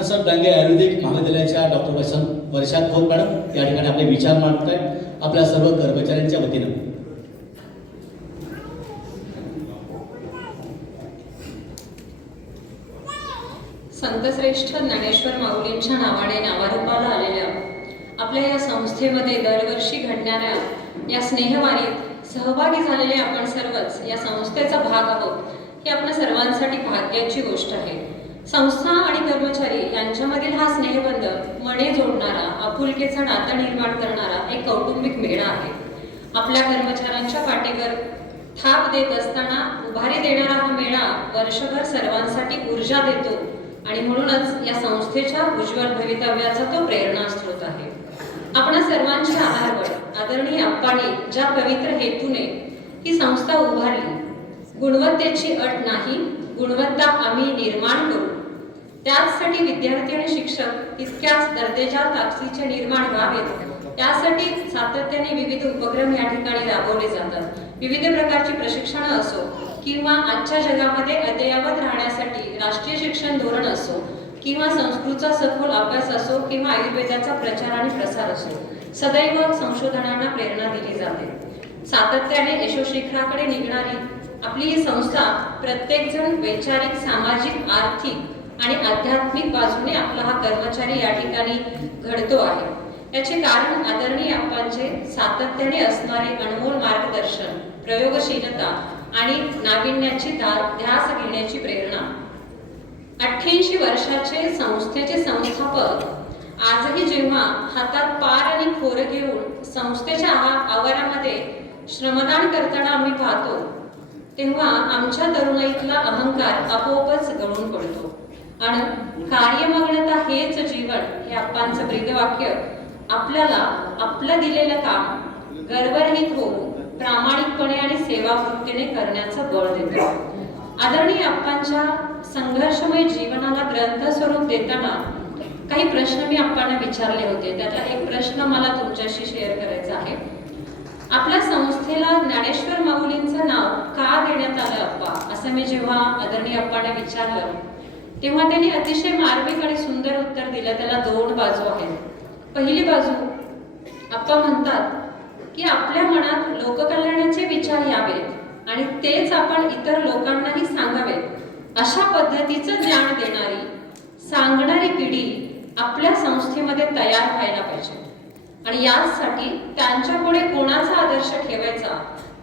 अण्णासाहेब डांगे आयुर्वेदिक महाविद्यालयाच्या डॉक्टर वर्षा खोत मॅडम या ठिकाणी आपले विचार मांडत आहेत आपल्या सर्व कर्मचाऱ्यांच्या वतीनं. संतश्रेष्ठ ज्ञानेश्वर माऊलींच्या नावाने नावारूपाला आलेल्या आपल्या या संस्थेमध्ये दरवर्षी घडणाऱ्या या स्नेहवारीत सहभागी झालेले आपण सर्वच या संस्थेचा भाग आहोत ही आपल्या सर्वांसाठी भाग्याची गोष्ट आहे. संस्था आणि कर्मचारी यांच्यामधील हा स्नेहबंध मने जोडणारा आपुलकीचं नातं निर्माण करणारा एक कौटुंबिक मेळा आहे. आपल्या कर्मचाऱ्यांच्या पाठीवर थाप देत असताना उभारी देणारा हा मेळा वर्षभर सर्वांसाठी ऊर्जा देतो आणि म्हणूनच या संस्थेच्या उज्ज्वल भवितव्याचा तो प्रेरणास्रोत आहे. आपणा सर्वांचे आधारवड आदरणीय अप्पांनी ज्या पवित्र हेतूने ही संस्था उभारली, गुणवत्तेची अट नाही, गुणवत्ता आम्ही निर्माण करू, त्याचसाठी विद्यार्थी आणि शिक्षक तितक्याच दर्जेदार ताकदीचे निर्माण व्हावेत, त्यासाठी सातत्याने विविध उपक्रम या ठिकाणी राबवले जातात. विविध प्रकारची प्रशिक्षण असो किंवा आजच्या जगामध्ये अद्ययावत राहण्यासाठी राष्ट्रीय शिक्षण धोरण असो किंवा संस्कृतचा सखोल अभ्यास असो किंवा आयुर्वेदाचा प्रचार आणि प्रसार असो, सदैव संशोधनांना प्रेरणा दिली जाते. सातत्याने यशोशिखराकडे निघणारी आपली ही संस्था प्रत्येकजण वैचारिक, सामाजिक, आर्थिक आणि आध्यात्मिक बाजूने आपला हा कर्मचारी या ठिकाणी घडतो आहे. याचे कारण आदरणीय अप्पांचे सातत्याने असणारे अनमोल मार्गदर्शन, प्रयोगशीलता आणि नाविन्याची ध्यास घेण्याची प्रेरणा. 88 वर्षाचे संस्थेचे संस्थापक आजही जेव्हा हातात पार आणि खोर घेऊन संस्थेच्या आवारामध्ये श्रमदान करताना आम्ही पाहतो, तेव्हा आमच्या तरुणाईतला अहंकार आपोआपच गळून पडतो आणि कार्यमग्नता हेच जीवन हे अप्पांचं ब्रीदवाक्य आपल्याला आपलं दिलेलं काम गर्वरहित होऊन प्रामाणिकपणे आणि सेवावृत्तीने करण्याचं बळ देतो. आदरणीय अप्पांच्या संघर्षमय जीवनाला ग्रंथ स्वरूप देताना काही प्रश्न मी अप्पांना विचारले होते. त्यातला एक प्रश्न मला तुमच्याशी शेअर करायचा आहे. आपल्या संस्थेला ज्ञानेश्वर माऊलींचं नाव का देण्यात आलं अप्पा, असं मी जेव्हा आदरणीय अप्पांना विचारलं तेव्हा त्यांनी अतिशय मार्मिक आणि सुंदर उत्तर दिलं. त्याला दोन बाजू आहेत. पहिली बाजू, अप्पा म्हणतात की आपल्या मनात लोककल्याणाचे विचार यावेत आणि तेच आपण इतर लोकांनाही सांगावेत, अशा पद्धतीचं ज्ञान देणारी, सांगणारी पिढी आपल्या संस्थेमध्ये तयार व्हायला पाहिजे. आणि यासाठी त्यांच्या पुढे कोणाचा आदर्श ठेवायचा,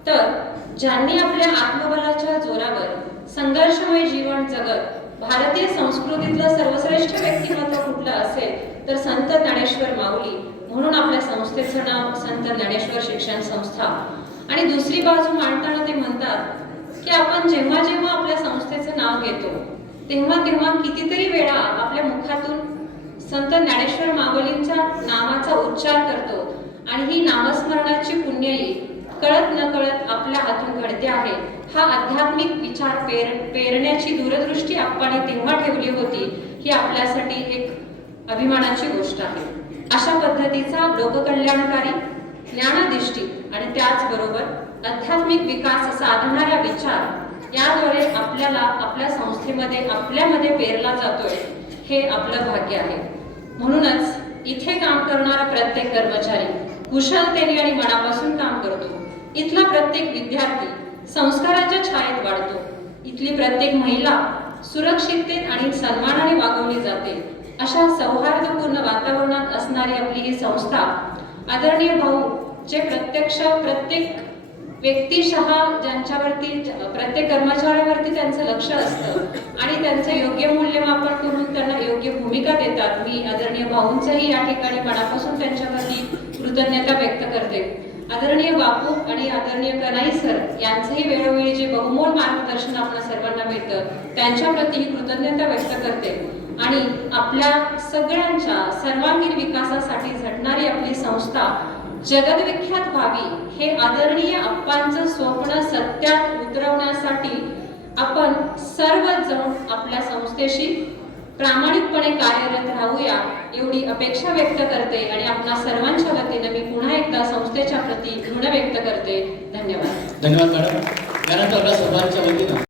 तर ज्यांनी आपल्या आत्मबलाच्या जोरावर संघर्षमय जीवन जगत भारतीय संस्कृतीतलं सर्वश्रेष्ठ व्यक्तिमत्व कुठलं असेल तर संत ज्ञानेश्वर माऊली, म्हणून आपल्या संस्थेचं नाव संत ज्ञानेश्वर शिक्षण संस्था. आणि दुसरी बाजू मांडताना ते म्हणतात की आपण जेव्हा जेव्हा आपल्या संस्थेचं नाव घेतो तेव्हा तेव्हा कितीतरी वेळा आपल्या मुखातून संत ज्ञानेश्वर माऊलींच्या नावाचा उच्चार करतो आणि ही नामस्मरणाची पुण्याई कळत न कळत आपल्या हातून घडते आहे. हा आध्यात्मिक विचार पेरण्याची दूरदृष्टी अप्पांनी तेव्हा ठेवली होती, ही आपल्यासाठी एक अभिमानाची गोष्ट आहे. अशा पद्धतीचा लोककल्याणकारी, ज्ञानाधिष्ठित आणि त्याचबरोबर आध्यात्मिक विकास साधणारा विचार याद्वारे आपल्याला आपल्या संस्थेमध्ये आपल्यामध्ये पेरला जातोय, हे आपलं भाग्य आहे. म्हणूनच इथे काम करणारा प्रत्येक कर्मचारी कुशलतेने आणि मनापासून काम करतो. इथला प्रत्येक विद्यार्थी संस्काराच्या छायेत वाढतो. इथली प्रत्येक महिला सुरक्षिततेत आणि सन्मानाने वागवली जाते. अशा सौहार्दपूर्ण वातावरणात असणारी आपली ही संस्था, आदरणीय भाऊ जे प्रत्येक व्यक्तिशः ज्यांच्यावरती, प्रत्येक कर्मचाऱ्यावरती त्यांचं लक्ष असतं आणि त्यांचं योग्य मूल्यमापन करून त्यांना योग्य भूमिका देतात. मी आदरणीय भाऊंचंही या ठिकाणी मनापासून त्यांच्यावरती कृतज्ञता व्यक्त करते. आदरणीय बापू आणि आदरणीय कनाई सर यांचंही वेळोवेळी जे बहुमोल मार्गदर्शन आपल्या सर्वांना मिळतं त्यांच्याप्रती कृतज्ञता व्यक्त करते. आणि आपल्या सगळ्यांच्या सर्वांगीण विकासासाठी झटणारी आपली संस्था जगदविख्यात व्हावी, हे आदरणीय अप्पांचं स्वप्न सत्यात उतरवण्यासाठी आपण सर्वजण आपल्या संस्थेशी प्रामाणिकपणे कार्यरत राहूया एवढी अपेक्षा व्यक्त करते आणि आपल्या सर्वांच्या वतीने मी पुन्हा एकदा संस्थेच्या प्रती ऋण व्यक्त करते. धन्यवाद. धन्यवाद मॅडम. यानंतर आपल्या सर्वांच्या वतीनं